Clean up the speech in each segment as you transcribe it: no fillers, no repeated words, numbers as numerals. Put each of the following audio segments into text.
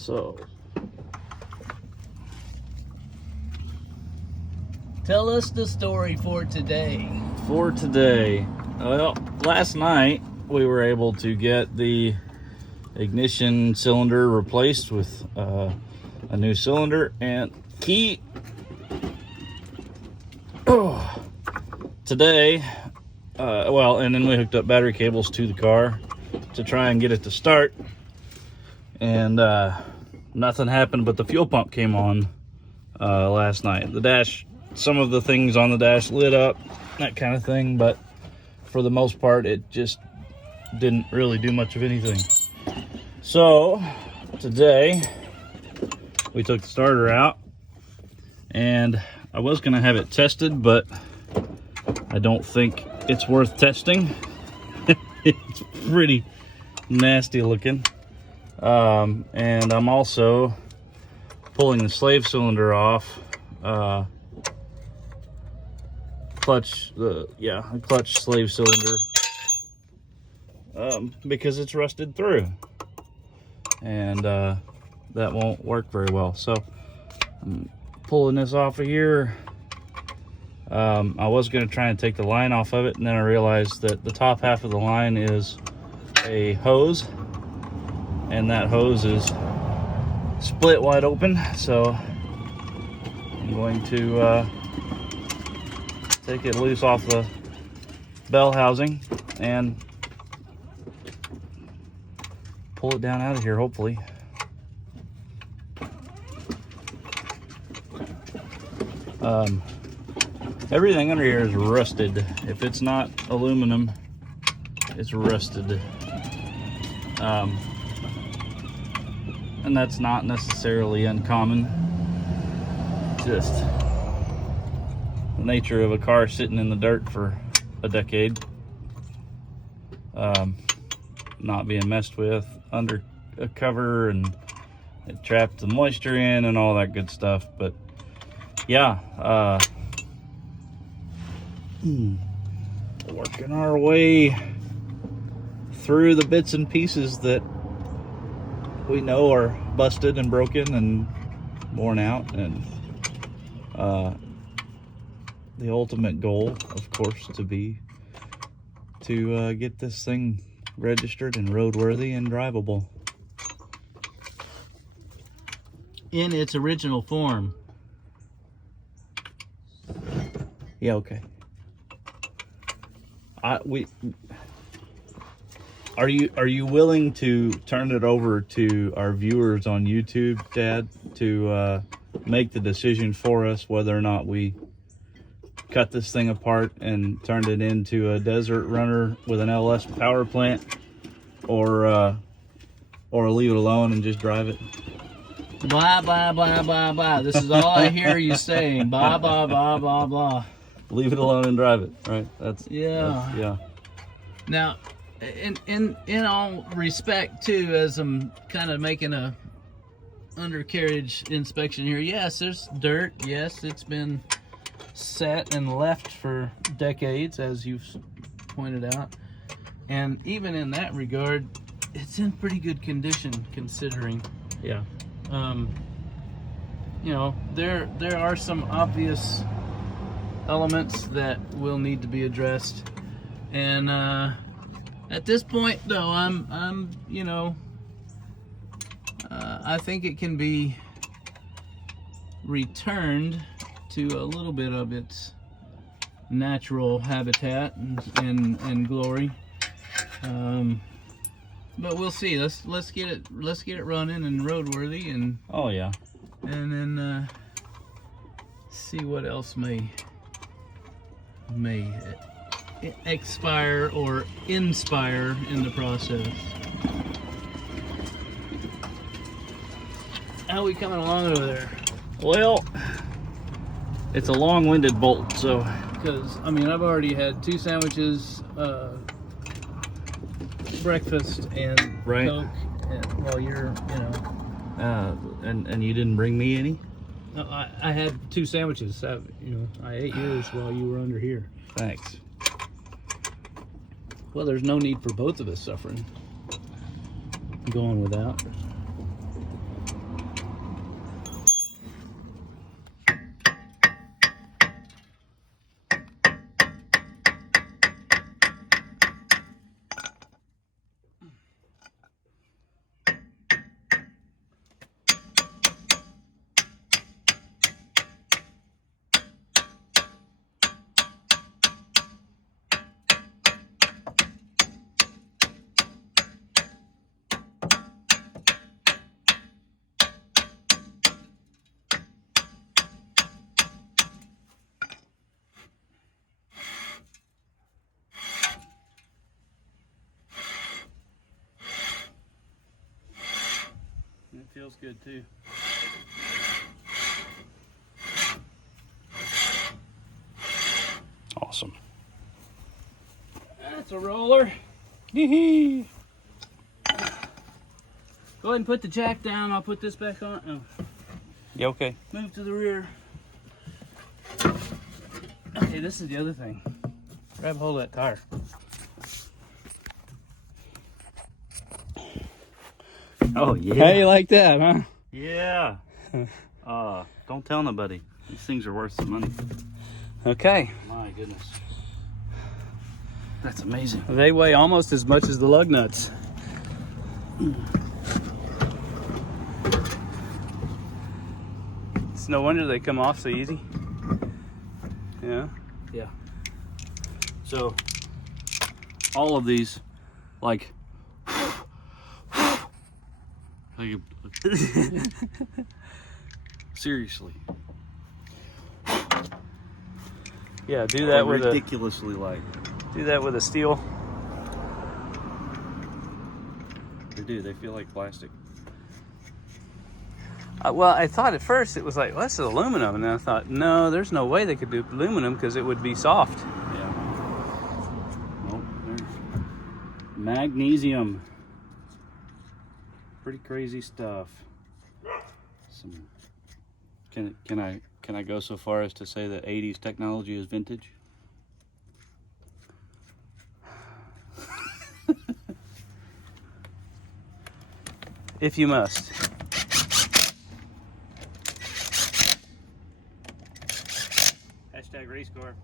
So, tell us the story for today. Well, last night we were able to get the ignition cylinder replaced with a new cylinder and key. Today, and then we hooked up battery cables to the car to try and get it to start, and nothing happened, but the fuel pump came on last night. The dash, some of the things on the dash lit up, that kind of thing, but for the most part it just didn't really do much of anything. So today we took the starter out, and I was going to have it tested, but I don't think it's worth testing. It's pretty nasty looking. And I'm also pulling the slave cylinder off. Clutch slave cylinder. Because it's rusted through. And that won't work very well. So I'm pulling this off of here. I was going to try and take the line off of it, and then I realized that the top half of the line is a hose, and that hose is split wide open. So I'm going to take it loose off the bell housing and pull it down out of here, hopefully. Everything under here is rusted. If it's not aluminum, it's rusted. And that's not necessarily uncommon. Just the nature of a car sitting in the dirt for a decade, not being messed with, under a cover, and it trapped the moisture in and all that good stuff. But yeah, working our way through the bits and pieces that we know are busted and broken and worn out, and the ultimate goal, of course, to get this thing registered and roadworthy and drivable in its original form. Yeah, okay. Are you willing to turn it over to our viewers on YouTube, Dad, to make the decision for us whether or not we cut this thing apart and turn it into a desert runner with an LS power plant, or leave it alone and just drive it? Blah, blah, blah, blah, blah. This is all I hear you saying. Blah, blah, blah, blah, blah. Leave it alone and drive it, right? Yeah. Now, in all respect too, as I'm kind of making a undercarriage inspection here, yes, there's dirt. Yes, it's been set and left for decades, as you've pointed out. And even in that regard, it's in pretty good condition, considering. Yeah. You know, there are some obvious elements that will need to be addressed, and at this point, though, I'm you know, I think it can be returned to a little bit of its natural habitat and glory. But we'll see. Let's get it running and roadworthy, and Oh yeah. and then see what else may expire or inspire in the process. How are we coming along over there? Well, it's a long-winded bolt, so. Because I mean, I've already had 2 sandwiches, breakfast, and Right. Coke, and while you're, you know. And you didn't bring me any? No, I had 2 sandwiches. I ate yours while you were under here. Thanks. Well, there's no need for both of us suffering. Going without. feels good too. Awesome. That's a roller. Hee. Go ahead and put the jack down. I'll put this back on. Oh. Yeah, okay. Move to the rear. Okay, this is the other thing. Grab hold of that tire. Oh, yeah. How you like that, huh? Yeah. Don't tell nobody. These things are worth some money. Okay. My goodness. That's amazing. They weigh almost as much as the lug nuts. It's no wonder they come off so easy. Yeah. Yeah. So, all of these, like seriously. Yeah, do that with ridiculously light. Do that with a steel. They do. They feel like plastic. Well, I thought at first it was like, well, this is aluminum, and then I thought, no, there's no way they could do aluminum because it would be soft. Yeah. Nope. There's magnesium. Pretty crazy stuff. Some. Can I go so far as to say that 80s technology is vintage? If you must. Hashtag race car.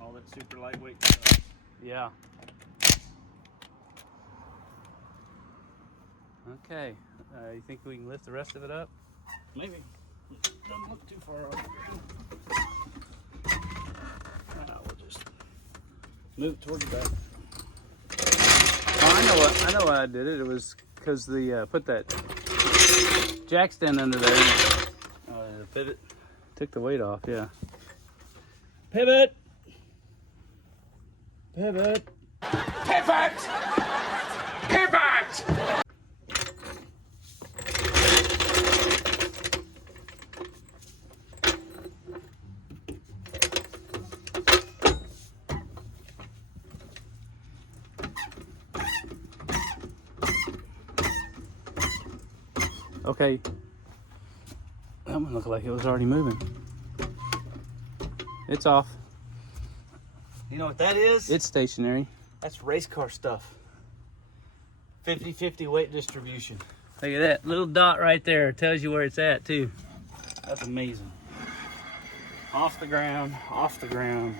All that super lightweight stuff. Yeah. Okay. You think we can lift the rest of it up? Maybe. Don't look too far off. We'll just move it towards the back. Oh, I know why I did it. It was because the put that jack stand under there. The pivot. Took the weight off, yeah. Pivot! Pivot! Pivot! Pivot! Okay. That one looked like it was already moving. It's off. You know what that is? It's stationary. That's race car stuff. 50-50 weight distribution. Look at that little dot right there. Tells you where it's at too. That's amazing. Off the ground, off the ground.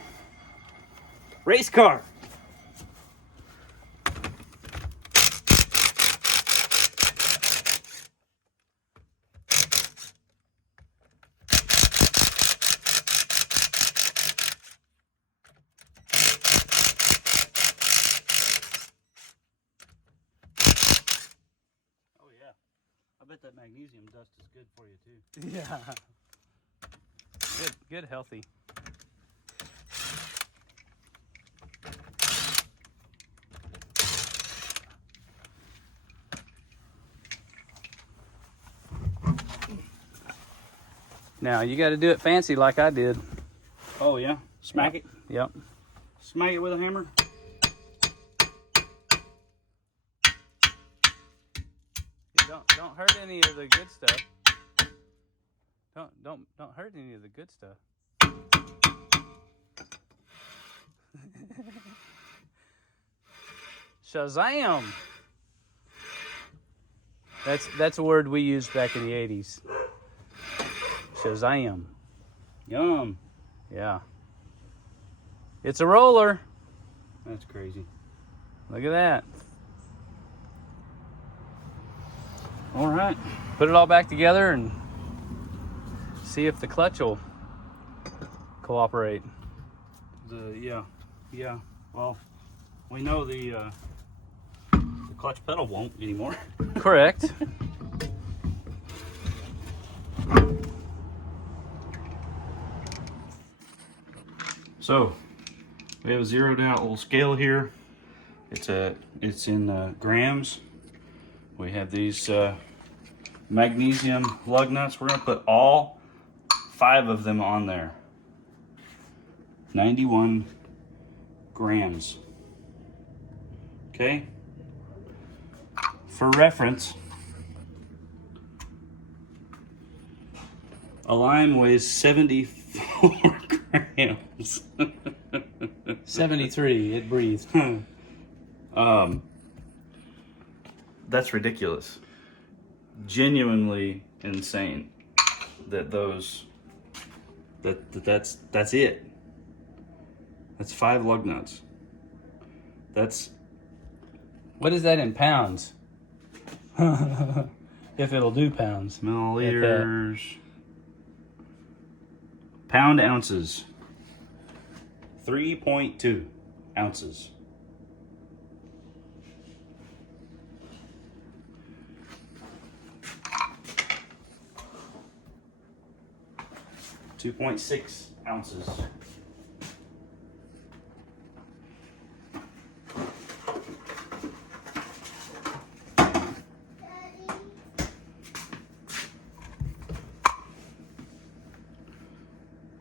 Race car! I bet that magnesium dust is good for you too. Yeah. Good, healthy. Now you got to do it fancy like I did. Oh yeah? Smack it? Yep. Smack it with a hammer? Don't hurt any of the good stuff. Don't hurt any of the good stuff. Shazam! That's a word we used back in the 80s. Shazam. Yum. Yeah. It's a roller. That's crazy. Look at that. All right. Put it all back together and see if the clutch will cooperate. Yeah. Well, we know the clutch pedal won't anymore. Correct. So we have a zeroed out little scale here. It's in grams. We have these magnesium lug nuts. We're gonna put all 5 of them on there. 91 grams. Okay? For reference, a lime weighs 74 grams. 73, it breathed. That's ridiculous. Genuinely insane that that's it. That's 5 lug nuts. That's, What is that in pounds? If it'll do pounds. milliliters. Pound ounces. 3.2 ounces. .6 ounces.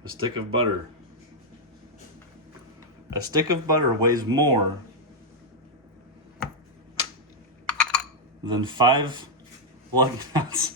A stick of butter. A stick of butter weighs more than 5 lug nuts.